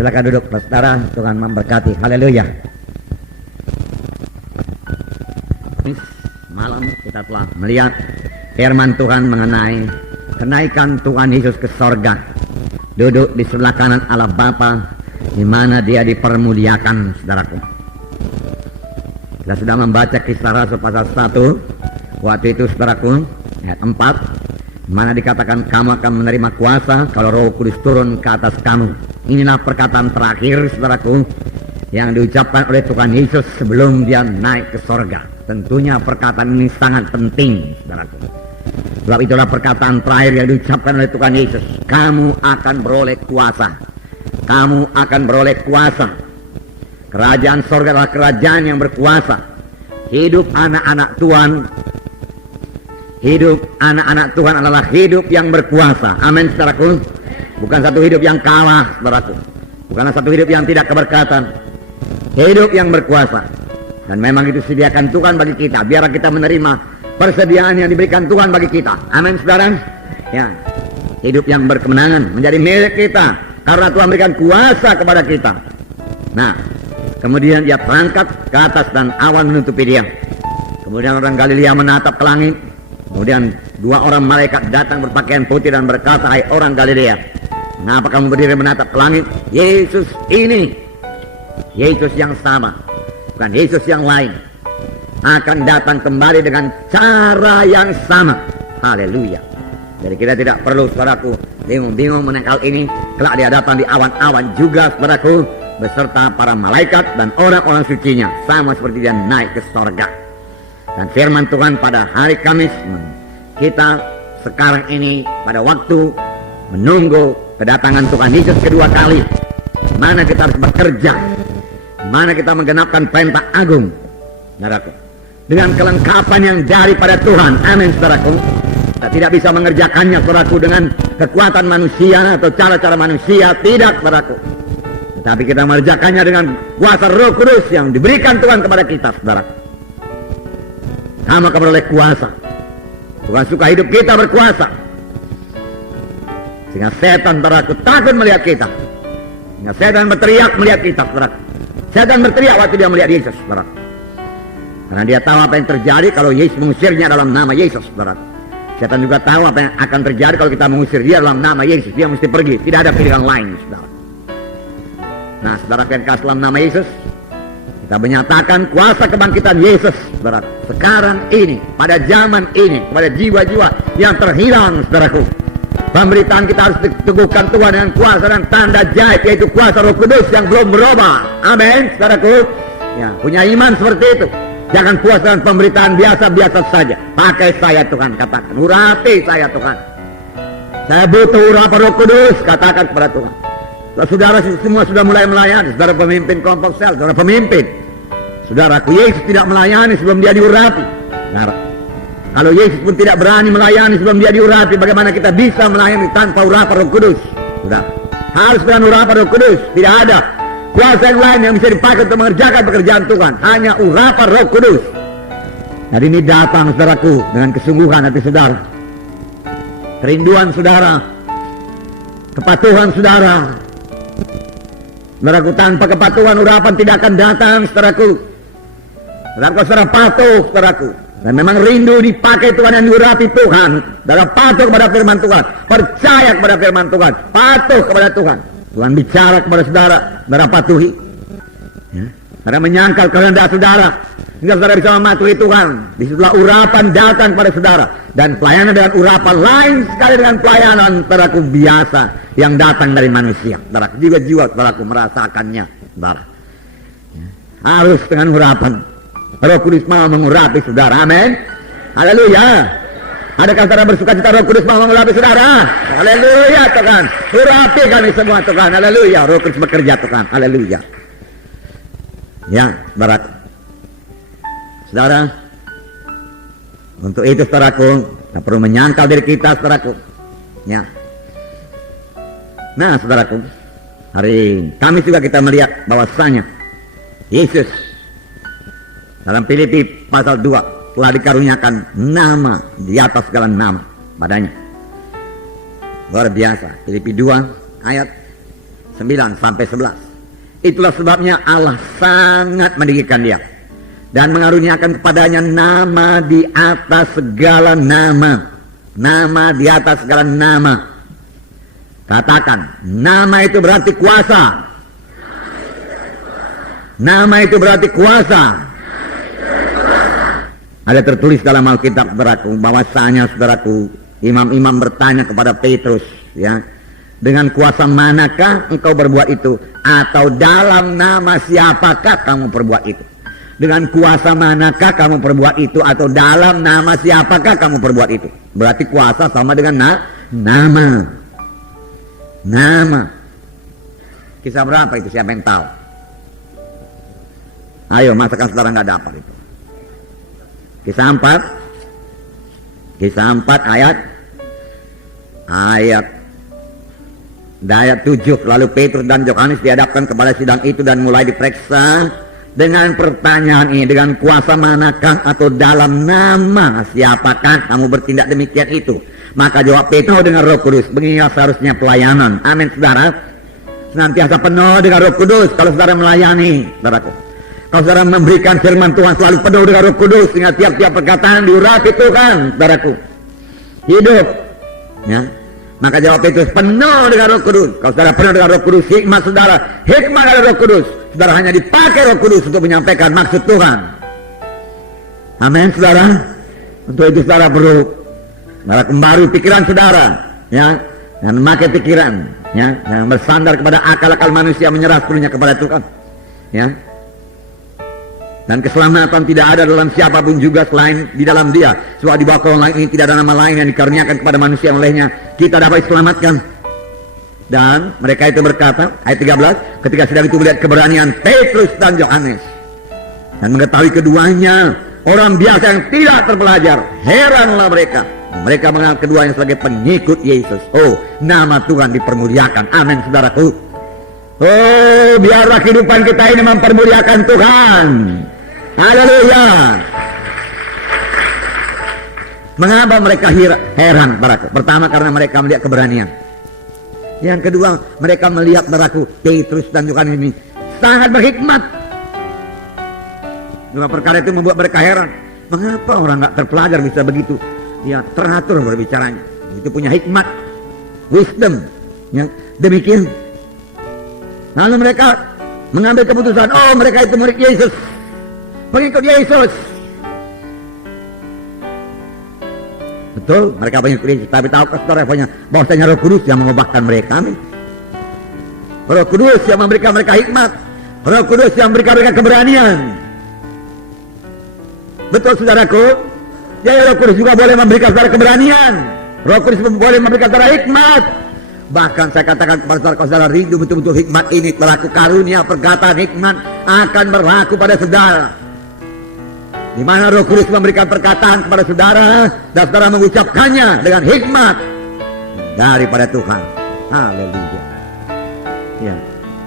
Silakan duduk, saudara. Tuhan memberkati. Haleluya. Malam kita telah melihat firman Tuhan mengenai kenaikan Tuhan Yesus ke sorga, duduk di sebelah kanan Allah Bapa, di mana Dia dipermuliakan, saudaraku. Kita sudah membaca Kisah Rasul pasal 1. Waktu itu, saudaraku, ayat 4, mana dikatakan kamu akan menerima kuasa kalau Roh Kudus turun ke atas kamu. Inilah perkataan terakhir, saudaraku, yang diucapkan oleh Tuhan Yesus sebelum Dia naik ke sorga. Tentunya perkataan ini sangat penting, saudaraku. Sebab itulah perkataan terakhir yang diucapkan oleh Tuhan Yesus. Kamu akan beroleh kuasa. Kamu akan beroleh kuasa. Kerajaan sorga adalah kerajaan yang berkuasa. Hidup anak-anak Tuhan, hidup anak-anak Tuhan adalah hidup yang berkuasa. Amin, saudaraku. Bukan satu hidup yang kalah, saudaraku. Bukanlah satu hidup yang tidak keberkatan. Hidup yang berkuasa. Dan memang itu sediakan Tuhan bagi kita. Biar kita menerima persediaan yang diberikan Tuhan bagi kita. Amin, saudara. Ya, hidup yang berkemenangan menjadi milik kita karena Tuhan berikan kuasa kepada kita. Nah, kemudian Dia terangkat ke atas dan awan menutupi Dia. Kemudian orang Galilea menatap ke langit. Kemudian dua orang malaikat datang berpakaian putih dan berkata, "Hai orang Galilea, mengapa kamu berdiri menatap ke langit? Yesus ini, Yesus yang sama, bukan Yesus yang lain, akan datang kembali dengan cara yang sama." Haleluya. Jadi kita tidak perlu, saudaraku, bingung-bingung mengenai ini. Kelak Dia datang di awan-awan juga, saudaraku, beserta para malaikat dan orang-orang sucinya, sama seperti Dia naik ke sorga. Dan firman Tuhan pada hari Kamis, kita sekarang ini pada waktu menunggu kedatangan Tuhan Yesus kedua kali, mana kita harus bekerja, mana kita menggenapkan perintah agung, saudaraku, dengan kelengkapan yang daripada Tuhan. Amin, saudaraku. Kita tidak bisa mengerjakannya, saudaraku, dengan kekuatan manusia atau cara-cara manusia. Tidak, saudaraku. Tetapi kita mengerjakannya dengan kuasa Roh Kudus yang diberikan Tuhan kepada kita, saudaraku. Kamu akan beroleh kuasa. Tuhan suka hidup kita berkuasa, sehingga setan, saudaraku, takut melihat kita. Sehingga setan berteriak melihat kita, saudaraku. Setan berteriak waktu dia melihat Yesus, saudaraku. Karena dia tahu apa yang terjadi kalau Yesus mengusirnya dalam nama Yesus, saudaraku. Setan juga tahu apa yang akan terjadi kalau kita mengusir dia dalam nama Yesus. Dia mesti pergi, tidak ada pilihan lain, saudara. Nah, saudara yang kasih dalam nama Yesus, kita menyatakan kuasa kebangkitan Yesus, saudara, sekarang ini, pada zaman ini, kepada jiwa-jiwa yang terhilang, saudaraku. Pemberitaan kita harus diteguhkan Tuhan dengan kuasa dan tanda jahit, yaitu kuasa Roh Kudus yang belum berubah. Amin, saudaraku. Ya, punya iman seperti itu. Jangan puas dengan pemberitaan biasa-biasa saja. Pakai saya, Tuhan, katakan. Urapi saya, Tuhan. Saya butuh urapan Roh Kudus, katakan kepada Tuhan. Saudara semua sudah mulai melayani. Saudara pemimpin kelompok sel, saudara pemimpin. Saudaraku, Yesus tidak melayani sebelum Dia diurapi. Nah, kalau Yesus pun tidak berani melayani sebelum Dia diurapi, bagaimana kita bisa melayani tanpa urapan Roh Kudus? Sudah, harus dengan urapan Roh Kudus. Tidak ada kuasa yang lain yang bisa dipakai untuk mengerjakan pekerjaan Tuhan. Hanya urapan Roh Kudus. Hari ini datang, saudaraku, dengan kesungguhan hati saudara, kerinduan saudara, kepatuhan saudara. Saudaraku, tanpa kepatuhan urapan tidak akan datang, saudaraku. Saudaraku, saudara patuh, saudaraku, dan memang rindu dipakai Tuhan yang diurapi Tuhan. Saudara patuh kepada firman Tuhan, percaya kepada firman Tuhan, patuh kepada Tuhan. Tuhan bicara kepada saudara, saudara patuhi. Ya. Saudara menyangkal kehendak saudara, sehingga saudara bisa mematuhi Tuhan. Disitulah urapan datang kepada saudara. Dan pelayanan dengan urapan lain sekali dengan pelayanan, saudaraku, biasa yang datang dari manusia. Saudaraku, jiwa-jiwa, saudaraku, merasakannya, saudara. Ya. Harus dengan urapan. Roh Kudus mau mengurapi saudara. Amin. Haleluya. Adakah saudara bersuka cita Roh Kudus mau mengurapi saudara? Haleluya, Tuhan. Urapi kami semua, Tuhan. Haleluya. Roh Kudus bekerja, Tuhan. Haleluya. Ya, barat. Saudara, untuk itu, saudaraku, kita perlu menyangkal diri kita, saudaraku. Ya. Nah, saudaraku, hari Kamis juga kita melihat bahwasanya Yesus dalam Filipi pasal 2 telah dikaruniakan nama di atas segala nama padanya. Luar biasa. Filipi 2 ayat 9 sampai 11. Itulah sebabnya Allah sangat meninggikan dia dan mengaruniakan kepadanya nama di atas segala nama. Nama di atas segala nama. Katakan, nama itu berarti kuasa. Nama itu berarti kuasa. Ada tertulis dalam Alkitab, saudaraku, bahwasanya saudaraku, imam-imam bertanya kepada Petrus, ya, dengan kuasa manakah engkau berbuat itu? Atau dalam nama siapakah kamu perbuat itu? Dengan kuasa manakah kamu perbuat itu? Atau dalam nama siapakah kamu perbuat itu? Berarti kuasa sama dengan nama. Nama. Kisah berapa itu? Siapa yang tahu? Ayo, masakan saudara nggak dapat itu. Kisah 4. Kisah 4 ayat 7. Lalu Petrus dan Yohanes dihadapkan kepada sidang itu dan mulai diperiksa dengan pertanyaan ini, dengan kuasa manakah atau dalam nama siapakah kamu bertindak demikian itu? Maka jawab Petrus dengan Roh Kudus. Beginilah seharusnya pelayanan. Amin, saudara. Senantiasa penuh dengan Roh Kudus kalau saudara melayani, saudaraku. Kalau saudara memberikan firman Tuhan selalu penuh dengan Roh Kudus, sehingga tiap-tiap perkataan diurapi Tuhan, saudaraku. Hidup, ya. Maka jawab Petrus, penuh dengan Roh Kudus. Kalau saudara penuh dengan Roh Kudus, hikmat saudara, hikmat dari Roh Kudus. Saudara hanya dipakai Roh Kudus untuk menyampaikan maksud Tuhan. Amin, saudara. Untuk itu saudara perlu saudara kembali pikiran saudara, ya, dan memakai pikiran, ya, yang bersandar kepada akal-akal manusia, menyerah sepenuhnya kepada Tuhan, ya. Dan keselamatan tidak ada dalam siapapun juga selain di dalam dia. Sebab di bawah kolong langit ini tidak ada nama lain yang dikaruniakan kepada manusia olehnya kita dapat diselamatkan. Dan mereka itu berkata, ayat 13, ketika sedang itu melihat keberanian Petrus dan Yohanes dan mengetahui keduanya orang biasa yang tidak terpelajar, heranlah mereka. Mereka mengenal keduanya sebagai pengikut Yesus. Oh, nama Tuhan dipermuliakan. Amin, saudaraku. Oh, biarlah kehidupan kita ini mempermuliakan Tuhan. Haleluya. Mengapa mereka heran, saudaraku? Pertama, karena mereka melihat keberanian. Yang kedua, mereka melihat, saudaraku, Petrus dan Yohanes ini sangat berhikmat. Dua perkara itu membuat mereka heran. Mengapa orang nggak terpelajar bisa begitu? Ya, teratur berbicaranya. Itu punya hikmat, wisdom. Ya, demikian. Lalu mereka mengambil keputusan, oh, mereka itu murid Yesus, pengikut Yesus. Betul, mereka pengikut Yesus. Tapi tahukah saudara bahwasanya Roh Kudus yang mengubahkan mereka? Amin. Roh Kudus yang memberikan mereka hikmat. Roh Kudus yang memberikan mereka keberanian. Betul, saudaraku. Jadi Roh Kudus juga boleh memberikan saudara keberanian. Roh Kudus boleh memberikan saudara hikmat. Bahkan saya katakan kepada saudara, rindu betul-betul hikmat ini berlaku, karunia perkataan hikmat akan berlaku pada saudara. Di mana Roh Kudus memberikan perkataan kepada saudara dan saudara mengucapkannya dengan hikmat daripada Tuhan. Haleluya. Ya,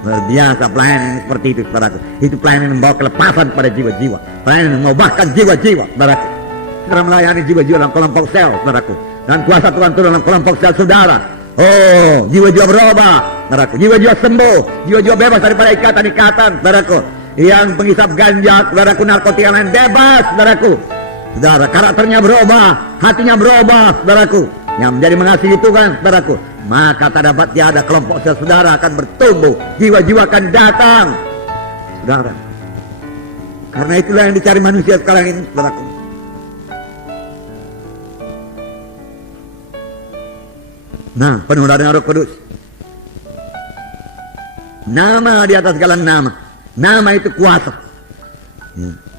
luar biasa pelayanan seperti itu, saudaraku. Itu pelayanan yang membawa kelepasan pada jiwa-jiwa, pelayanan yang mengubahkan jiwa-jiwa, saudaraku. Saudara melayani jiwa-jiwa dalam kelompok sel, saudaraku, dan kuasa Tuhan turun dalam kelompok sel saudara. Oh, jiwa-jiwa berubah, saudaraku. Jiwa-jiwa sembuh, jiwa-jiwa bebas daripada ikatan-ikatan, saudaraku. Yang penghisap ganja, saudaraku, narkotika lain bebas, saudaraku. Saudara, karakternya berubah, hatinya berubah, saudaraku. Yang menjadi mengasihi Tuhan, saudaraku. Maka tak dapat tiada kelompok sel saudara akan bertumbuh, jiwa-jiwa akan datang, saudara. Karena itulah yang dicari manusia sekarang ini, saudaraku. Nah, penuh dengan Roh Kudus. Nama di atas segala nama. Nama itu kuasa.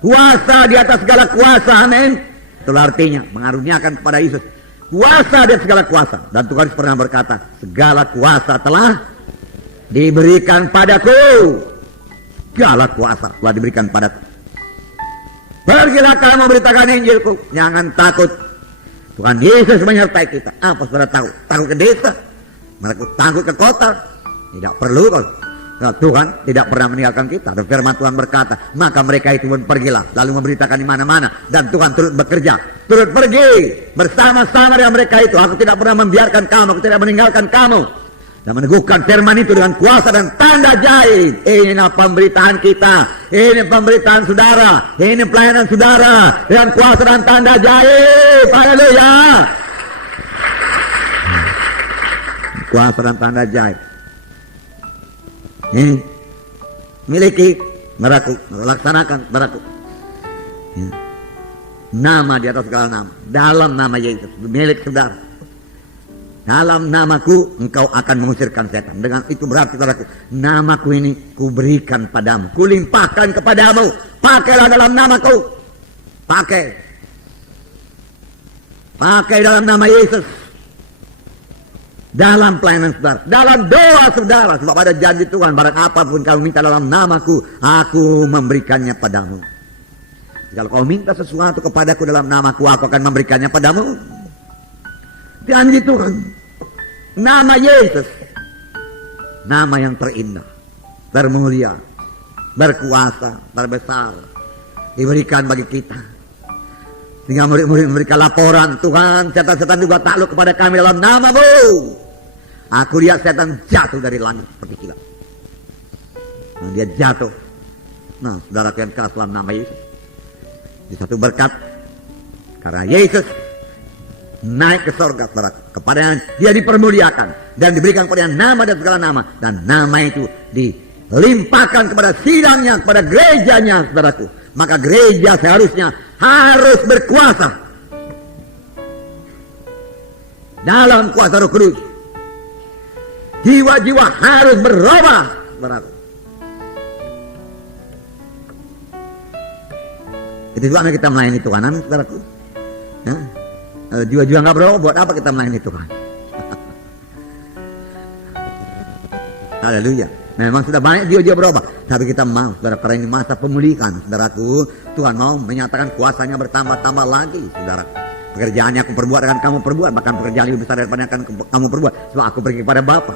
Kuasa di atas segala kuasa. Amin. Itulah artinya mengaruniakan kepada Yesus kuasa di atas segala kuasa. Dan Tuhan pernah berkata, segala kuasa telah diberikan padaku. Segala kuasa telah diberikan padaku. Pergilah kamu memberitakan Injilku. Jangan takut. Tuhan Yesus menyertai kita. Apa saudara tahu? Takut ke desa, mereka takut ke kota. Tidak perlu kok. Nah, Tuhan tidak pernah meninggalkan kita. Dan firman Tuhan berkata, maka mereka itu pun pergilah, lalu memberitakan di mana-mana. Dan Tuhan turut bekerja, turut pergi bersama-sama dengan mereka itu. Aku tidak pernah membiarkan kamu, aku tidak meninggalkan kamu. dan meneguhkan firman itu dengan kuasa dan tanda ajaib. Inilah pemberitaan kita, ini pemberitaan saudara, ini pelayanan saudara dengan kuasa dan tanda ajaib. Haleluya. Kuasa dan tanda ajaib ini miliki saudaraku, laksanakan saudaraku. Ya. Nama di atas segala nama, dalam nama Yesus milik saudara. Dalam namaku engkau akan mengusirkan setan. Dengan itu berarti saudaraku, namaku ini kuberikan padamu, kulimpahkan kepadamu. Pakailah dalam namaku. Pakai dalam nama Yesus. Dalam pelayanan saudara, dalam doa saudara. Sebab ada janji Tuhan, barang apapun kamu minta dalam namaku, aku memberikannya padamu. Kalau kau minta sesuatu kepadaku dalam namaku, aku akan memberikannya padamu. Janji Tuhan, nama Yesus, nama yang terindah, termulia, berkuasa, terbesar, diberikan bagi kita. Sehingga murid-murid memberikan laporan, Tuhan, setan-setan juga takluk kepada kami dalam namamu. Aku lihat setan jatuh dari langit seperti kilat. Nah, dia jatuh. Nah, saudara yang keras dalam nama Yesus. Di satu berkat, karena Yesus naik ke sorga, saudara, kepadanya dia dipermuliakan dan diberikan kepadanya nama dan segala nama, dan nama itu dilimpahkan kepada sidangnya, kepada gerejanya, saudaraku. Maka gereja seharusnya harus berkuasa dalam kuasa Roh Kudus. Jiwa-jiwa harus berubah, saudaraku. Itu juga kita melayani Tuhanan, saudaraku. Ya? Jiwa-jiwa nggak berubah, buat apa kita melayani Tuhan? Haleluya. Memang sudah banyak jiwa-jiwa berubah, tapi kita mau, saudara, karena ini masa pemulihan, saudaraku. Tuhan mau menyatakan kuasanya bertambah-tambah lagi, saudara. Pekerjaan yang aku perbuat akan kamu perbuat, bahkan pekerjaan lebih besar daripada yang akan kamu perbuat, sebab aku pergi kepada Bapa.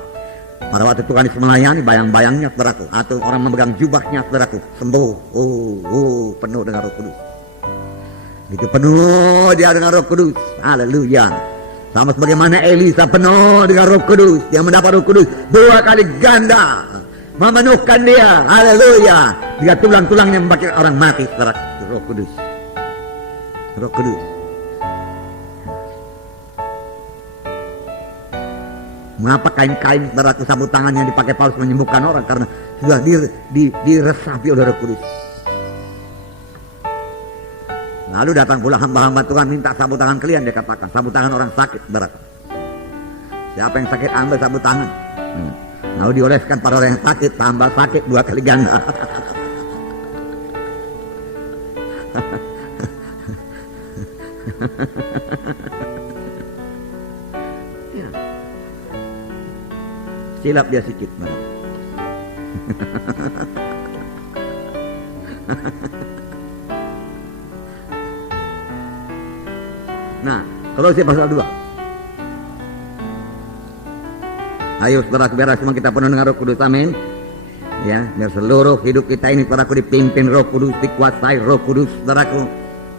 Pada waktu Tuhan Yesus melayani, bayang-bayangnya, saudaraku, atau orang memegang jubahnya, saudaraku, sembuh. Penuh dengan Roh Kudus. Itu penuh dia dengan Roh Kudus. Haleluya. Sama sebagaimana Elisa penuh dengan Roh Kudus, dia mendapat Roh Kudus 2 kali ganda, memenuhkan dia. Haleluya. Dia tulang-tulangnya membangkitkan orang mati, saudara. Roh Kudus. Roh Kudus. Mengapa kain-kain, saudaraku, sabut tangan yang dipakai Paulus menyembuhkan orang? Karena sudah diresapi oleh Roh Kudus. Lalu datang pula hamba-hamba Tuhan minta sabut tangan kalian, dia katakan. Sabut tangan orang sakit, saudara. Siapa yang sakit ambil sabut tangan. Lalu dioleskan pada orang yang sakit, tambah sakit 2 kali ganda. Ya. Silap dia sedikit. Nah, Kolose pasal 2. Ayo saudara, biar semua kita penuh dengan Roh Kudus, amin. Ya, biar seluruh hidup kita ini, saudaraku, dipimpin Roh Kudus, dikuasai Roh Kudus, saudaraku,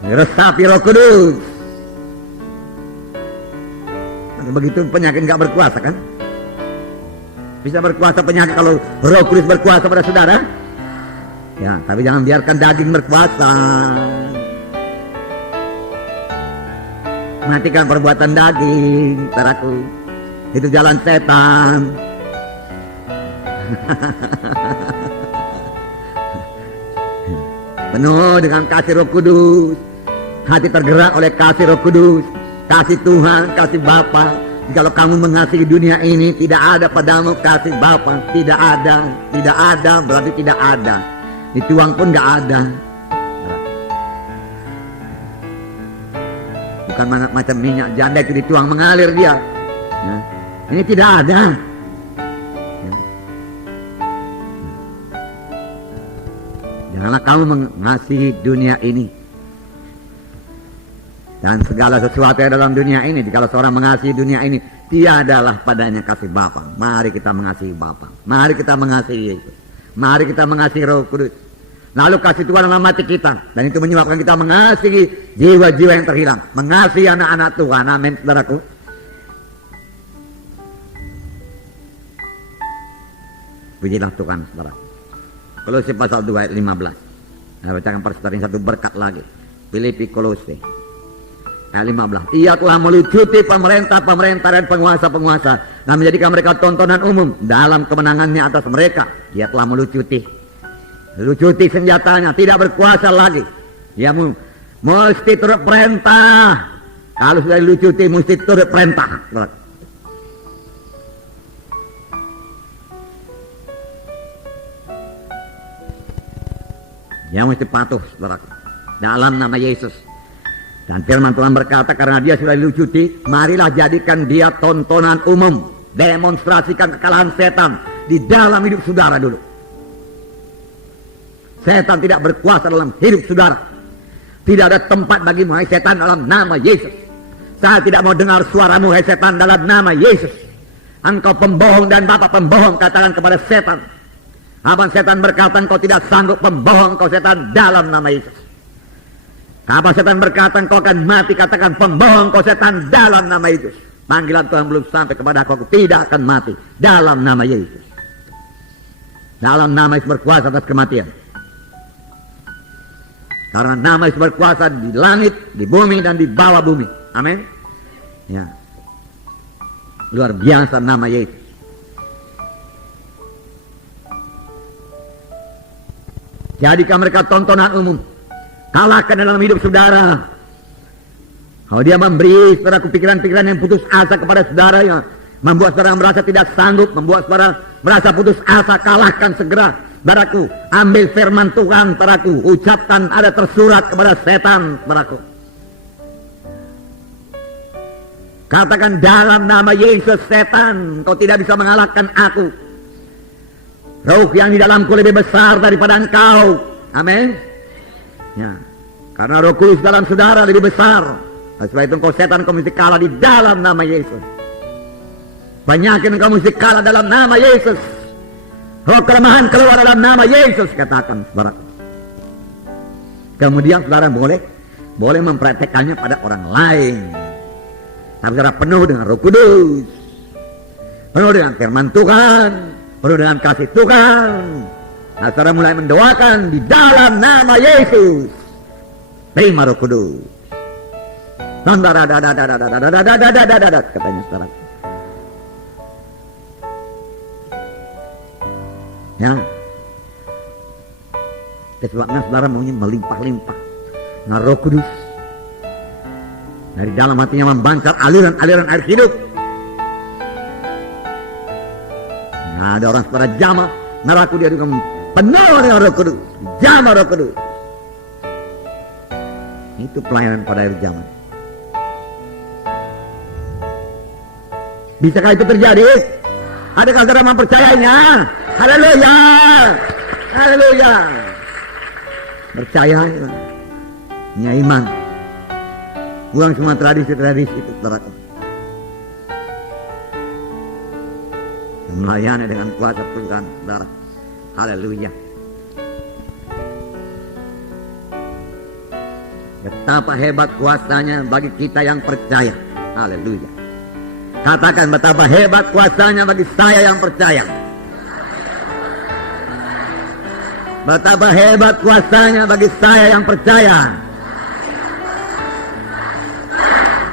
diresapi Roh Kudus. Nah, begitu penyakit nggak berkuasa kan? Bisa berkuasa penyakit kalau Roh Kudus berkuasa pada saudara. Ya, tapi jangan biarkan daging berkuasa. Matikan perbuatan daging, saudaraku. Itu jalan setan. Penuh dengan kasih Roh Kudus. Hati tergerak oleh kasih Roh Kudus, kasih Tuhan, kasih Bapa. Kalau kamu mengasihi dunia ini, tidak ada padamu kasih Bapa. Tidak ada berarti tidak ada. Dituang pun nggak ada. Bukan macam minyak janda itu dituang mengalir dia. Ya. Ini tidak ada. Ya. Janganlah kamu mengasihi dunia ini dan segala sesuatu yang dalam dunia ini. Kalau seorang mengasihi dunia ini, tiadalah padanya kasih Bapa. Mari kita mengasihi Bapa. Mari kita mengasihi Yesus. Mari kita mengasihi Roh Kudus. Lalu kasih Tuhan dalam hati kita, dan itu menyebabkan kita mengasihi jiwa-jiwa yang terhilang, mengasihi anak-anak Tuhan. Amin, saudaraku. Pujilah Tuhan, saudara. Kolose pasal 2 ayat 15. Saya bacakan persaudara satu berkat lagi. Filipi Kolose ayat 15. Ia telah melucuti pemerintah-pemerintah dan penguasa-penguasa dan menjadikan mereka tontonan umum dalam kemenangannya atas mereka. Ia telah melucuti senjatanya, tidak berkuasa lagi. Dia mesti turut perintah. Kalau sudah dilucuti mesti turut perintah. Dia mesti patuh, saudara, dalam nama Yesus. Dan firman Tuhan berkata, karena dia sudah dilucuti, marilah jadikan dia tontonan umum. Demonstrasikan kekalahan setan di dalam hidup saudara dulu. Setan tidak berkuasa dalam hidup saudara. Tidak ada tempat bagimu, hai setan, dalam nama Yesus. Saya tidak mau dengar suaramu, hai setan, dalam nama Yesus. Engkau pembohong dan bapak pembohong, katakan kepada setan. Abang setan berkata, engkau tidak sanggup, pembohong kau setan, dalam nama Yesus. Apa setan berkata engkau akan mati, katakan pembohong kau setan, dalam nama Yesus. Panggilan Tuhan belum sampai kepada aku tidak akan mati, dalam nama Yesus. Dalam nama Yesus berkuasa atas kematian. Karena nama Yesus berkuasa di langit, di bumi, dan di bawah bumi. Amin. Ya. Luar biasa nama Yesus. Jadikan mereka tontonan umum. Kalahkan dalam hidup saudara. Kalau dia memberi saudaraku pikiran-pikiran yang putus asa kepada saudara, yang membuat saudara merasa tidak sanggup, membuat saudara merasa putus asa, kalahkan segera. Saudaraku, ambil firman Tuhan, saudaraku, ucapkan ada tersurat kepada setan, saudaraku. Katakan dalam nama Yesus, setan, kau tidak bisa mengalahkan aku. Roh yang di dalamku lebih besar daripada engkau. Amin. Ya. Karena Roh Kudus dalam saudara lebih besar. Sebab itu engkau setan, kau mesti kalah di dalam nama Yesus. Penyakit engkau mesti kalah dalam nama Yesus. Roh kelemahan keluar dalam nama Yesus, katakan saudara. Kemudian saudara boleh mempraktekannya pada orang lain. Tapi saudara penuh dengan Roh Kudus, penuh dengan firman Tuhan, penuh dengan kasih Tuhan. Nah, saudara mulai mendoakan di dalam nama Yesus. Terima Roh Kudus. Katanya saudara. Ya. Sebabnya saudara maunya melimpah-limpah. Nah, Roh Kudus dari dalam hatinya membancar aliran-aliran air hidup. Nah, ada orang saudara jamaah, naraku dia juga penuh dengan Roh Kudus, jamaah Roh Kudus. Itu pelayanan pada akhir zaman. Bisakah itu terjadi? Adakah saudara mempercayainya? Haleluya, haleluya. Percaya, punya iman. Buang semua tradisi-tradisi itu, saudaraku. Melayani dengan kuasa Tuhan, saudara. Haleluya. Betapa hebat kuasanya bagi kita yang percaya. Haleluya. Katakan betapa hebat kuasanya bagi saya yang percaya. Betapa hebat kuasanya bagi saya yang percaya.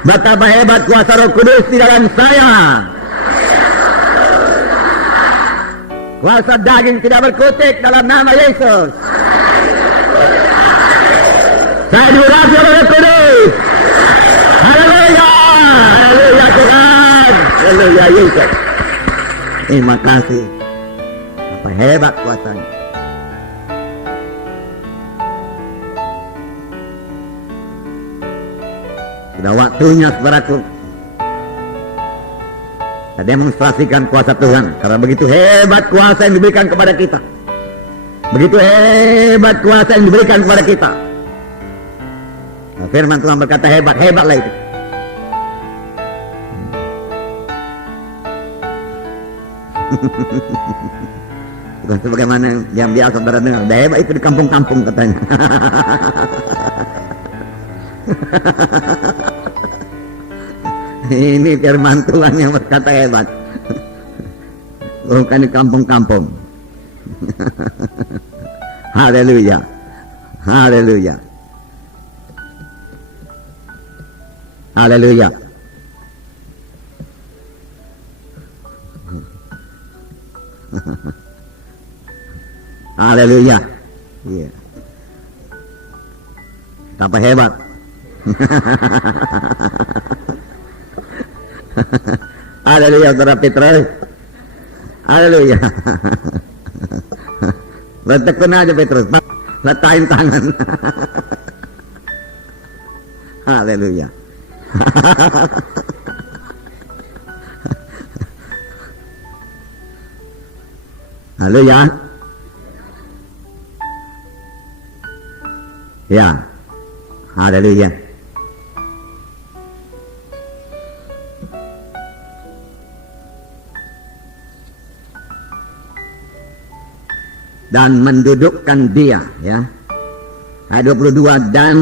Betapa hebat kuasa Roh Kudus di dalam saya. Kuasa daging tidak berkutik dalam nama Yesus. Saya diurapi oleh Roh Kudus. Haleluya, haleluya Tuhan, haleluya Yesus. Terima kasih. Apa hebat kuasanya. Sudah waktunya saudaraku kita demonstrasikan kuasa Tuhan. Karena begitu hebat kuasa yang diberikan kepada kita. Begitu hebat kuasa yang diberikan kepada kita. Nah, firman Tuhan berkata hebat, hebatlah itu. Bukan sebagaimana yang biasa saudara dengar. Dah hebat itu di kampung-kampung katanya. Ini firman Tuhan yang berkata hebat. Bukan di kampung-kampung. Haleluya. Haleluya. Haleluya. Haleluya. Iya. Tambah hebat. Haleluya, Saudara Petrus. Haleluya. Letakkan aja Petrus, letain tangan. Haleluya. Haleluya. Ya. Haleluya. Dan mendudukkan dia, ya. Ayat 22, dan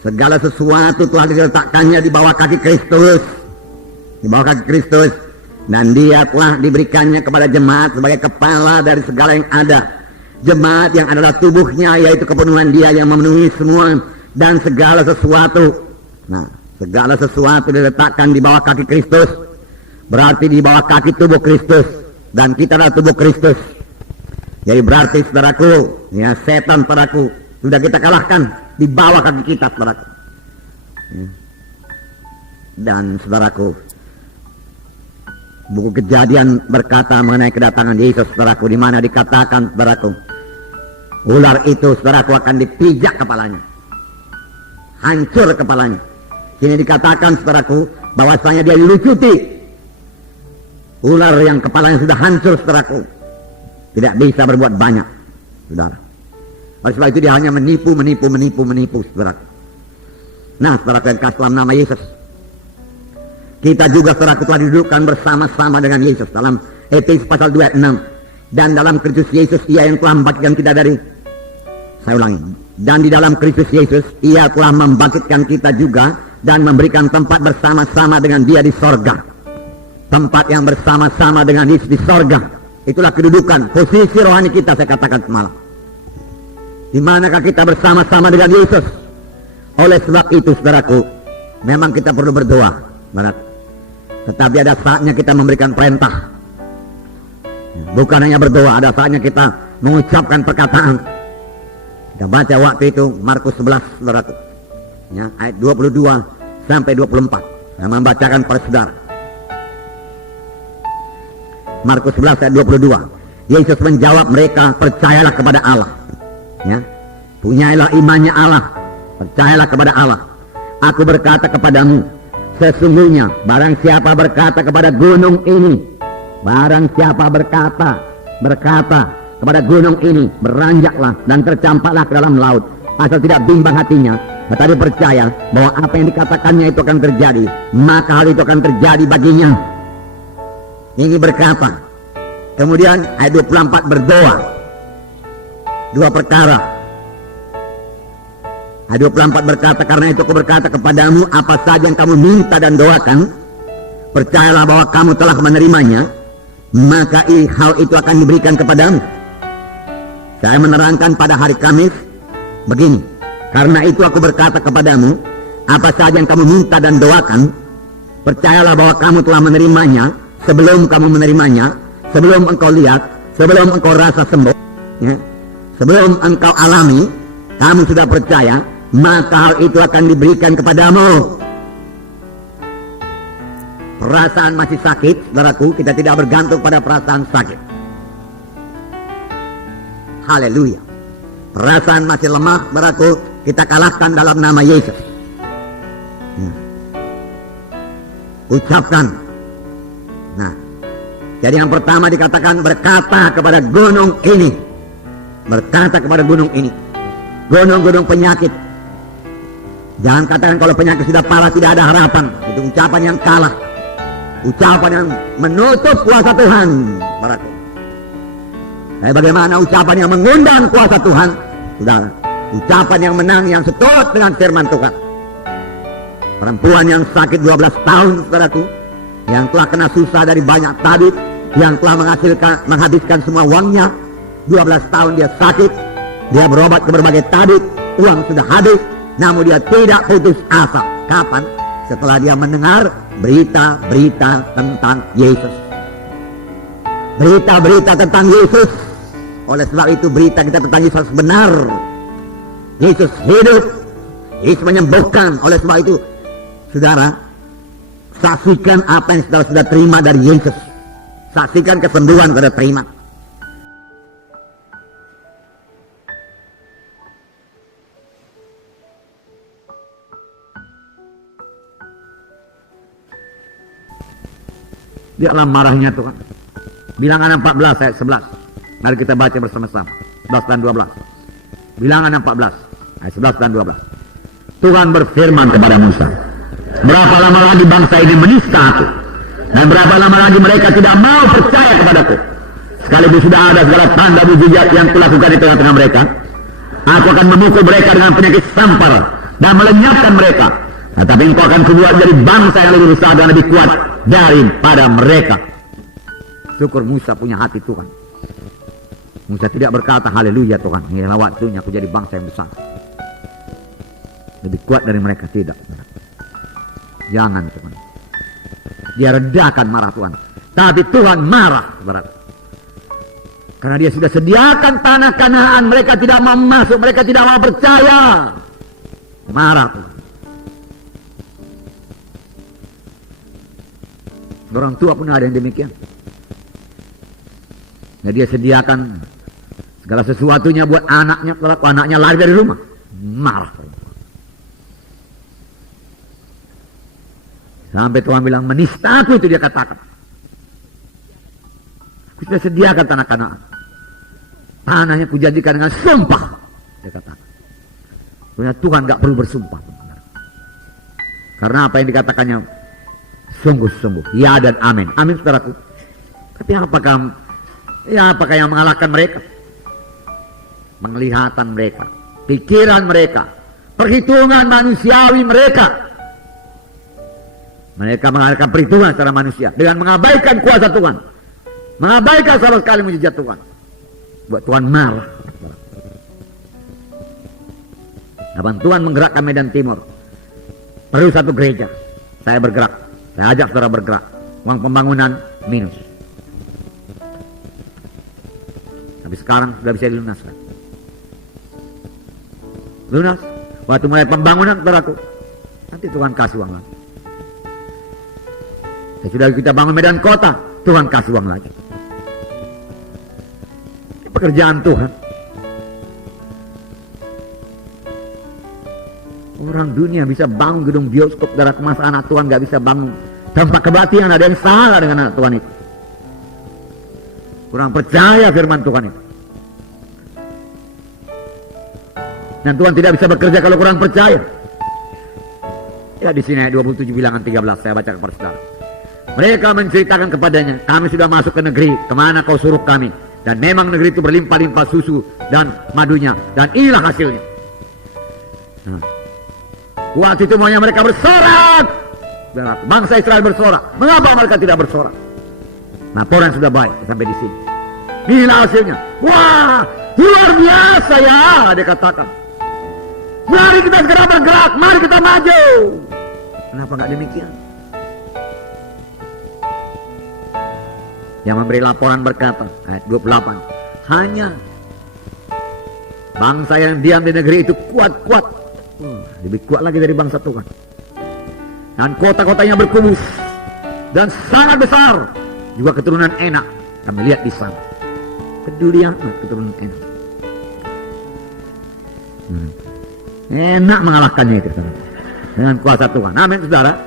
segala sesuatu telah diletakkannya di bawah kaki Kristus. Di bawah kaki Kristus. Dan dia telah diberikannya kepada jemaat sebagai kepala dari segala yang ada. Jemaat yang adalah tubuhnya, yaitu kepenuhan dia yang memenuhi semua dan segala sesuatu. Nah, segala sesuatu diletakkan di bawah kaki Kristus. Berarti di bawah kaki tubuh Kristus. Dan kita adalah tubuh Kristus. Jadi berarti saudaraku, ya, setan saudaraku sudah kita kalahkan di bawah kaki kita, saudaraku. Ya. Dan saudaraku, buku Kejadian berkata mengenai kedatangan Yesus, saudaraku, di mana dikatakan, saudaraku, ular itu, saudaraku, akan dipijak kepalanya, hancur kepalanya. Sini dikatakan, saudaraku, bahwasanya dia dilucuti. Ular yang kepalanya sudah hancur, saudaraku, tidak bisa berbuat banyak, saudara. Oleh sebab itu dia hanya menipu, saudara. Nah, saudara yang kasih dalam nama Yesus, kita juga, saudara, telah didudukkan bersama-sama dengan Yesus dalam Efesus pasal 2 ayat 6. Dan dalam Kristus Yesus ia yang telah membangkitkan kita dari, saya ulangi, dan di dalam Kristus Yesus ia telah membangkitkan kita juga dan memberikan tempat bersama-sama dengan dia di sorga. Tempat yang bersama-sama dengan Yesus di sorga. Itulah kedudukan, posisi rohani kita, saya katakan semalam. Di manakah kita bersama-sama dengan Yesus? Oleh sebab itu, saudaraku, memang kita perlu berdoa, saudara. Tetapi ada saatnya kita memberikan perintah. Bukan hanya berdoa, ada saatnya kita mengucapkan perkataan. Kita baca waktu itu Markus 11, saudaraku, ya, ayat 22 sampai 24. Saya membacakan pada saudara. Markus 11 ayat 22. Yesus menjawab mereka, percayalah kepada Allah, ya, punyailah imannya Allah, percayalah kepada Allah. Aku berkata kepadamu, sesungguhnya barang siapa berkata kepada gunung ini, barang siapa berkata kepada gunung ini, beranjaklah dan tercampaklah ke dalam laut, asal tidak bimbang hatinya, tetapi percaya bahwa apa yang dikatakannya itu akan terjadi, maka hal itu akan terjadi baginya. Ini berkata. Kemudian ayat 24 berdoa. Dua perkara. Ayat 24 berkata, karena itu aku berkata kepadamu, apa saja yang kamu minta dan doakan, percayalah bahwa kamu telah menerimanya, maka hal itu akan diberikan kepadamu. Saya menerangkan pada hari Kamis begini, karena itu aku berkata kepadamu, apa saja yang kamu minta dan doakan, percayalah bahwa kamu telah menerimanya. Sebelum kamu menerimanya, sebelum engkau lihat, sebelum engkau rasa sembuh, ya, sebelum engkau alami, kamu sudah percaya, maka hal itu akan diberikan kepadamu. Perasaan masih sakit, saudaraku, kita tidak bergantung pada perasaan sakit. Haleluya. Perasaan masih lemah, saudaraku, kita kalahkan dalam nama Yesus. Ya. Ucapkan. Nah, jadi yang pertama dikatakan berkata kepada gunung ini. Berkata kepada gunung ini. Gunung-gunung penyakit. Jangan katakan kalau penyakit sudah parah tidak ada harapan. Itu ucapan yang kalah. Ucapan yang menutup kuasa Tuhan. Bagaimana ucapan yang mengundang kuasa Tuhan? Saudara, ucapan yang menang, yang seturut dengan firman Tuhan. Perempuan yang sakit 12 tahun, saudaraku, yang telah kena susah dari banyak tabib, yang telah menghabiskan semua uangnya, 12 tahun dia sakit, dia berobat ke berbagai tabib, uang sudah habis, namun dia tidak putus asa. Kapan? Setelah dia mendengar berita-berita tentang Yesus. Berita-berita tentang Yesus. Oleh sebab itu berita kita tentang Yesus benar. Yesus hidup, Yesus menyembuhkan. Oleh sebab itu, saudara, saksikan apa yang saudara sudah terima dari Yesus. Saksikan kesembuhan saudara terima. Dialah marahnya Tuhan. Bilangan 14 ayat 11. Mari kita baca bersama-sama. 11 dan 12. Bilangan 14 ayat 11 dan 12. Tuhan berfirman kepada Musa, berapa lama lagi bangsa ini menista aku, dan berapa lama lagi mereka tidak mau percaya kepadaku, sekalipun sudah ada segala tanda mukjizat yang kulakukan di tengah-tengah mereka. Aku akan memukul mereka dengan penyakit sampar dan melenyapkan mereka. Tetapi engkau akan kubuat jadi bangsa yang lebih besar dan lebih kuat daripada mereka. Syukur Musa punya hati Tuhan. Musa tidak berkata haleluya Tuhan, inilah waktunya aku jadi bangsa yang besar, lebih kuat dari mereka. Tidak. Jangan Tuhan. Dia redakan marah Tuhan. Tapi Tuhan marah, saudara. Karena dia sudah sediakan tanah Kanaan, mereka tidak mau masuk, mereka tidak mau percaya. Marah Tuhan. Orang tua pun ada yang demikian. Nah, dia sediakan segala sesuatunya buat anaknya, kalau anaknya lari dari rumah, marah. Sampai Tuhan bilang, menista aku, itu dia katakan. Aku sudah sediakan tanah Kanaan. Tanahnya kujanjikan dengan sumpah, dia katakan. Sebenarnya Tuhan gak perlu bersumpah. Karena apa yang dikatakannya sungguh-sungguh, ya dan amin. Amin saudaraku. Tapi apakah yang mengalahkan mereka? Penglihatan mereka, pikiran mereka, perhitungan manusiawi mereka. Mereka mengadakan perhitungan secara manusia dengan mengabaikan kuasa Tuhan, mengabaikan sama sekali mujizat Tuhan. Buat Tuhan marah. Kapan Tuhan menggerakkan Medan Timur, perlu satu gereja, saya bergerak, saya ajak saudara bergerak. Uang pembangunan minus, tapi sekarang sudah bisa dilunaskan. Lunas. Waktu mulai pembangunan saudaraku, nanti Tuhan kasih uang lagi. Sudah kita bangun medan kota, Tuhan kasih uang lagi. Ini pekerjaan Tuhan. Orang dunia bisa bangun gedung bioskop, darah masa anak Tuhan gak bisa bangun. Tanpa kebatian, ada yang salah dengan anak Tuhan itu. Kurang percaya firman Tuhan itu. Dan Tuhan tidak bisa bekerja kalau kurang percaya. Ya di sini ayat 27 bilangan 13 saya baca kepada saudara. Mereka menceritakan kepadanya, kami sudah masuk ke negeri kemana kau suruh kami, dan memang negeri itu berlimpah-limpah susu dan madunya, dan inilah hasilnya. Nah, waktu itu maunya mereka bersorak. Bangsa Israel bersorak. Mengapa mereka tidak bersorak? Laporan sudah baik sampai di sini. Inilah hasilnya. Wah, luar biasa ya, dia katakan. Mari kita segera bergerak, mari kita maju. Kenapa nggak demikian? Yang memberi laporan berkata, ayat 28, hanya bangsa yang diam di negeri itu kuat-kuat, lebih kuat lagi dari bangsa Tuhan. Dan kota-kotanya berkubus dan sangat besar. Juga keturunan Enak kami lihat di sana. Peduli amat keturunan Enak. Enak mengalahkannya itu dengan kuasa Tuhan. Amin saudara.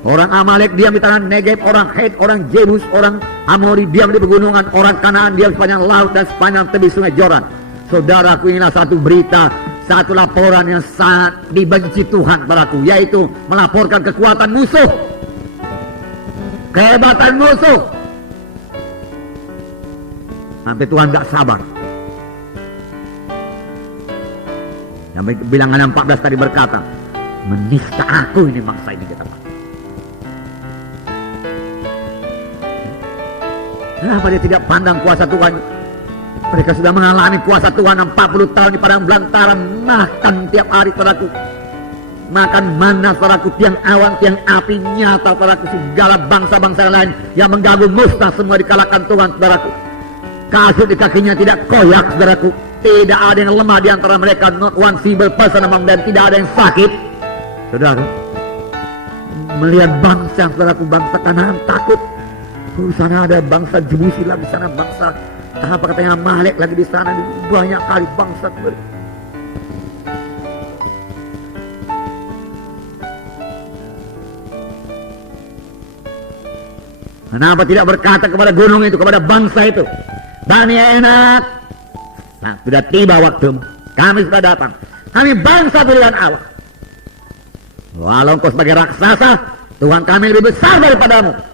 Orang Amalek diam di tanah Negeb, orang Het, orang Jebus, orang Amori diam di pegunungan, orang Kanaan diam sepanjang laut dan sepanjang tepi sungai Jordan. Saudaraku, inilah satu berita, satu laporan yang sangat dibenci Tuhan padaku, yaitu melaporkan kekuatan musuh, kehebatan musuh. Sampai Tuhan gak sabar. Yang bilangan 14 tadi berkata, menista aku ini bangsa ini, kata. Kenapa dia tidak pandang kuasa Tuhan? Mereka sudah mengalami kuasa Tuhan 40 tahun di padang belantara, makan tiap hari saudaraku. Makan mana saudaraku, tiang awan, tiang api nyata saudaraku. Segala bangsa-bangsa lain yang mengganggu musnah semua dikalahkan Tuhan saudaraku. Kasut di kakinya tidak koyak saudaraku. Tidak ada yang lemah di antara mereka. Not one single person among them. Tidak ada yang sakit. Saudara, melihat bangsa saudaraku, bangsa Kanaan takut. Di sana ada bangsa Jebusi lagi, di sana bangsa apa katanya Amalek lagi di sana, banyak kali bangsa. Kenapa tidak berkata kepada gunung itu, kepada bangsa itu, Bani Enak, nah, sudah tiba waktumu, kami sudah datang, kami bangsa pilihan Allah. Walau engkau sebagai raksasa, Tuhan kami lebih besar daripadamu.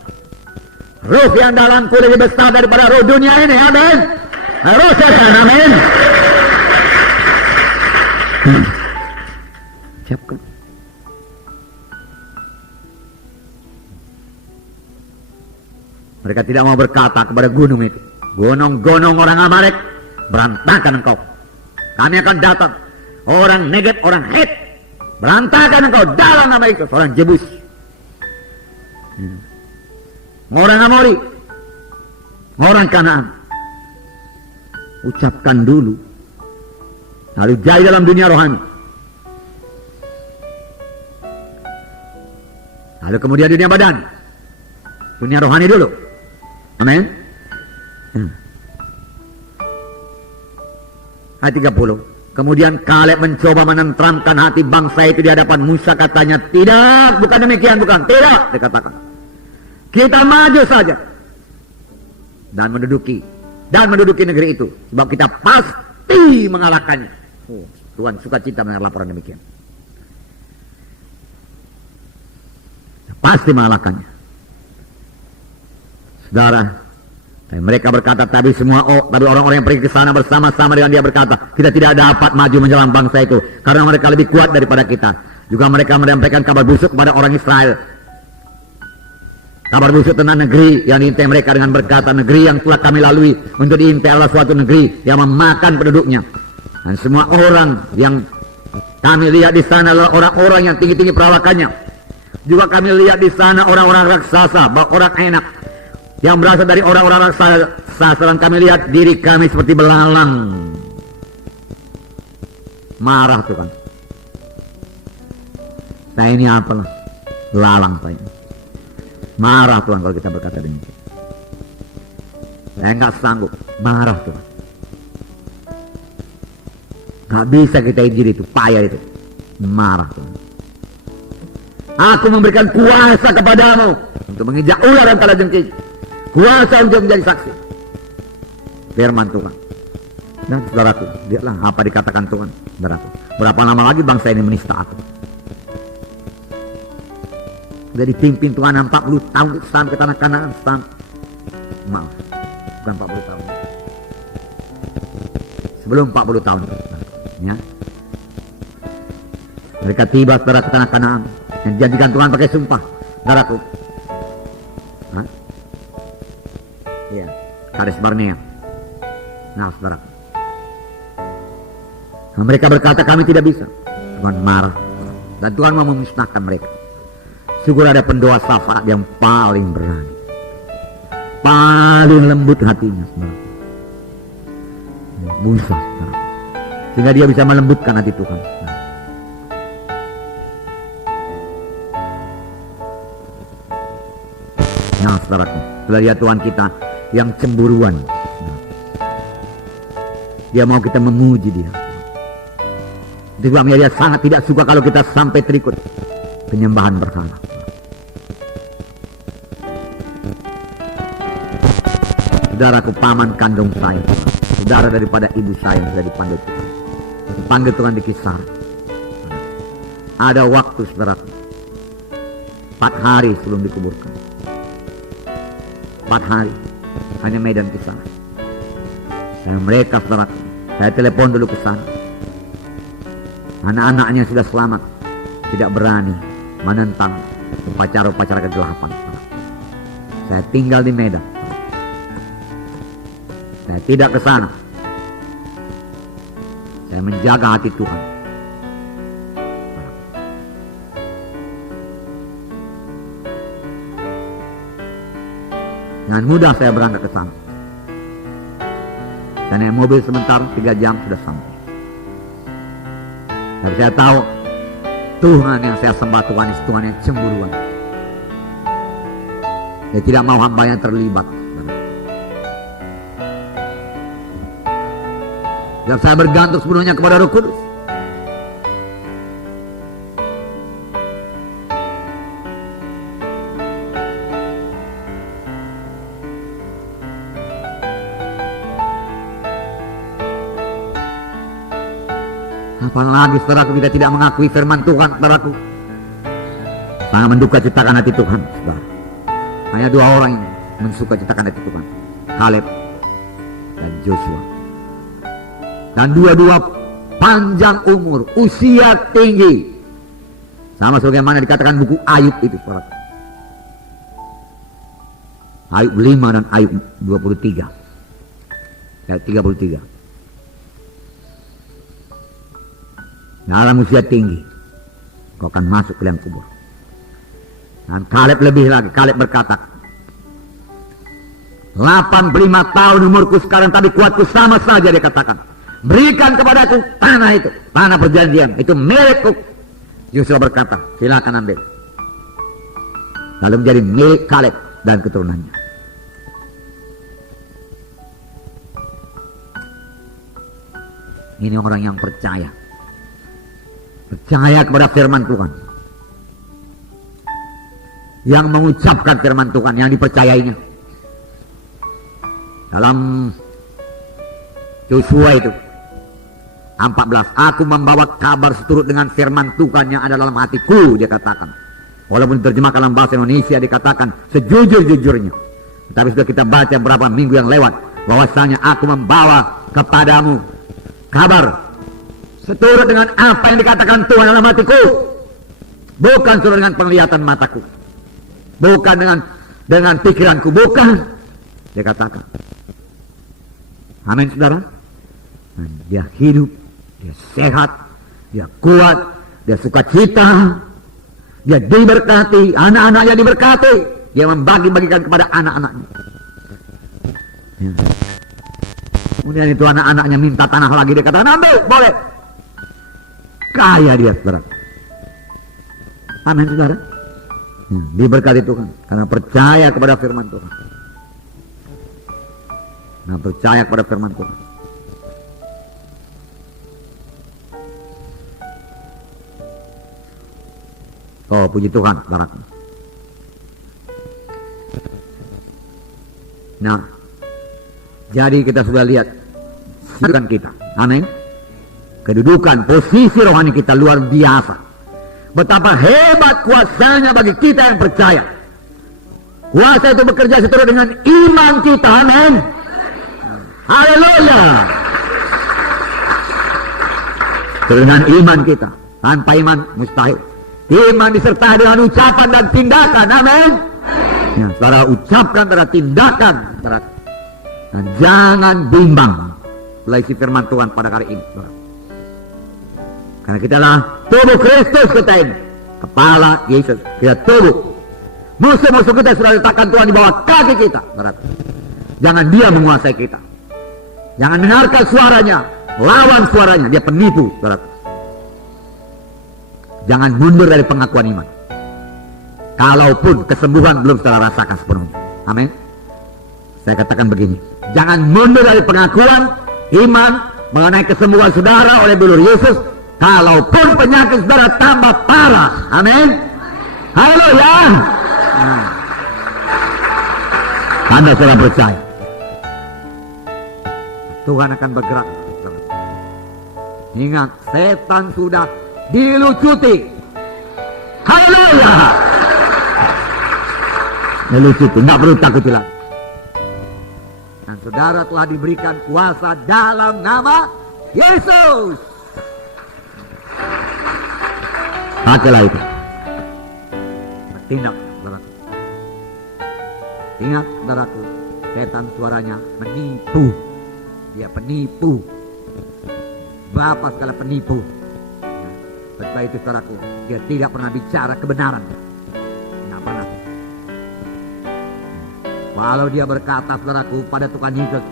Ruh yang dalamku lebih besar daripada ruh dunia ini. Amin. Harus saya, amin. Siapkan. Mereka tidak mau berkata kepada gunung itu, gunung-gunung orang Amalek, berantakan engkau. Kami akan datang. Orang Negeb, orang Het, berantakan engkau dalam nama itu. Orang Jebus, orang Amori, orang Kanaan. Ucapkan dulu, lalu jadi dalam dunia rohani. Lalu kemudian dunia badan, dunia rohani dulu. Amin. Ayat 30. Kemudian Kaleb mencoba menenteramkan hati bangsa itu di hadapan Musa, katanya, tidak, bukan demikian, bukan, tidak, dikatakan. Kita maju saja dan menduduki negeri itu, sebab kita pasti mengalahkannya. Tuhan suka cita mendengar laporan demikian. Pasti mengalahkannya. Saudara, dan mereka berkata, tapi orang-orang yang pergi ke sana bersama-sama dengan dia berkata, kita tidak dapat maju menjelang bangsa itu, karena mereka lebih kuat daripada kita. Juga mereka menyampaikan kabar busuk kepada orang Israel. Kabar busuk tentang negeri yang diintai mereka dengan berkata, negeri yang telah kami lalui untuk diintai adalah suatu negeri yang memakan penduduknya. Dan semua orang yang kami lihat di sana adalah orang-orang yang tinggi-tinggi perawakannya. Juga kami lihat di sana orang-orang raksasa, orang enak, yang berasal dari orang-orang raksasa, dan kami lihat diri kami seperti belalang. Marah Tuhan. Saya ini apalah, lalang saya. Marah Tuhan kalau kita berkata demikian. Saya nggak sanggup. Marah Tuhan. Nggak bisa kita izin itu, payah itu. Marah Tuhan. Aku memberikan kuasa kepadamu untuk menginjak ular dan kalajengking. Kuasa untuk menjadi saksi. Firman Tuhan. Dan saudaraku, lihatlah apa dikatakan Tuhan. Saudaraku, berapa lama lagi bangsa ini menista aku? Sudah dipimpin Tuhan 40 tahun sampai ke tanah Kanaan. Maaf, bukan 40 tahun. Sebelum 40 tahun. Ya. Mereka tiba saudara ke tanah Kanaan yang dijanjikan Tuhan pakai sumpah. Saudaraku. Ya, Kades Barnea. Nah, saudara. Nah, mereka berkata kami tidak bisa. Tuhan marah. Dan Tuhan mau memusnahkan mereka. Syukur ada pendoa syafaat yang paling berani, paling lembut hatinya, saudara. Musa, saudara. Sehingga dia bisa melembutkan hati Tuhan. Nah, saudaraku, setelah lihat Tuhan kita yang cemburuan, dia mau kita memuji dia. Itu sebabnya dia sangat tidak suka kalau kita sampai terikut penyembahan berhala. Saudaraku, paman kandung saya, saudara daripada ibu saya yang sudah dipanggil Tuhan. Dipanggil Tuhan di Kisar. Ada waktu saudaraku, 4 hari sebelum dikuburkan. 4 hari, hanya medan Kisar. Dan mereka saudaraku, saya telepon dulu ke sana. Anak-anaknya sudah selamat, tidak berani menentang upacara-upacara kegelapan. Saya tinggal di Medan. Saya tidak ke sana. Saya menjaga hati Tuhan. Dengan mudah saya berangkat ke sana. Saya naik mobil sebentar, 3 jam sudah sampai. Tapi saya tahu Tuhan yang saya sembah, Tuhan yang cemburuan. Dia tidak mau hamba yang terlibat. Dan saya bergantung sepenuhnya kepada Roh Kudus. Apalagi saudaraku, kita tidak mengakui firman Tuhan, saudaraku. Sangat menduka citakan hati Tuhan, saudara. Hanya 2 orang yang mensuka citakan hati Tuhan, Kaleb dan Joshua. Dan dua-dua panjang umur, usia tinggi. Sama sebagaimana dikatakan buku Ayub itu, saudara. Ayub 5 dan Ayub 23. Ayat 33. Dalam usia tinggi, kau akan masuk ke dalam kubur. Dan Kaleb lebih lagi, Kaleb berkata, 85 tahun umurku sekarang, tapi kuatku sama saja, dia katakan. Berikan kepadaku tanah itu, tanah perjanjian, itu milikku. Yosua berkata, silakan ambil. Lalu menjadi milik Kaleb dan keturunannya. Ini orang yang percaya. Percaya kepada firman Tuhan, yang mengucapkan firman Tuhan, yang dipercayainya. Dalam Joshua itu 14, aku membawa kabar seturut dengan firman Tuhan yang ada dalam hatiku, dia katakan. Walaupun diterjemahkan dalam bahasa Indonesia dikatakan sejujur-jujurnya, tapi sudah kita baca beberapa minggu yang lewat bahwasanya aku membawa kepadamu kabar seturut dengan apa yang dikatakan Tuhan dalam hatiku, bukan seturut dengan penglihatan mataku, bukan dengan pikiranku, bukan, dia katakan. Amin, saudara. Dan dia hidup, dia sehat, dia kuat, dia sukacita, dia diberkati, anak-anaknya diberkati, dia membagi-bagikan kepada anak-anaknya. Ya. Kemudian itu anak-anaknya minta tanah lagi, dia katakan ambil, boleh. Kaya dia, saudara. Amin, saudara. Diberkati Tuhan karena percaya kepada firman Tuhan. Nah, percaya kepada firman Tuhan. Oh, puji Tuhan, saudara. Nah, jadi kita sudah lihat kedudukan kita. Amin. Kedudukan, posisi rohani kita luar biasa. Betapa hebat kuasanya bagi kita yang percaya. Kuasa itu bekerja seturut dengan iman kita. Amin. Haleluya. Seturut dengan iman kita. Tanpa iman mustahil. Iman disertai dengan ucapan dan tindakan. Amin. Ya, saudara, ucapkan pada tindakan, saudara. Dan jangan bimbang oleh isi firman Tuhan pada hari ini, saudara. Karena kita adalah tubuh Kristus kita ini, kepala Yesus, kita tubuh. Musuh-musuh kita sudah letakkan Tuhan di bawah kaki kita, saudara. Jangan dia menguasai kita. Jangan dengarkan suaranya, lawan suaranya, dia penipu, saudara. Jangan mundur dari pengakuan iman. Kalaupun kesembuhan belum saudara rasakan sepenuhnya. Amin. Saya katakan begini, jangan mundur dari pengakuan iman mengenai kesembuhan saudara oleh bilur Yesus. Kalaupun penyakit saudara tambah parah. Amin. Haleluya. Nah. Anda saudara percaya Tuhan akan bergerak. Ingat, setan sudah dilucuti. Haleluya. Dilucuti, tidak perlu takut lagi. Dan saudara telah diberikan kuasa dalam nama Yesus. Pakailah itu. Bertindak, saudaraku. Ingat, saudaraku, setan suaranya menipu Dia penipu. Bapak segala penipu. Sebab itu saudaraku, dia tidak pernah bicara kebenaran. Tidak pernah. Walau dia berkata saudaraku pada Tuhan Yesus,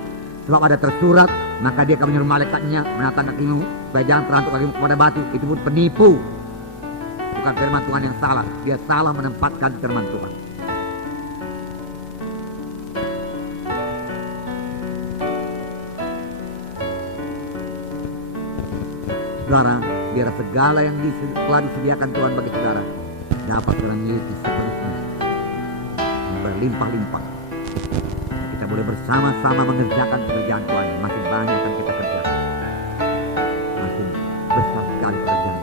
sebab ada tersurat, maka dia akan menyuruh malaikatnya menatang kakimu supaya jangan terantuk kakimu kepada batu. Itu pun penipu. Bukan firman Tuhan yang salah. Dia salah menempatkan firman Tuhan. Saudara, biar segala yang telah disediakan Tuhan bagi saudara dapat saudara miliki sepenuhnya yang berlimpah-limpah. Kita boleh bersama-sama mengerjakan pekerjaan Tuhan. Masih banyak yang kita kerjakan. Masih besar sekali pekerjaan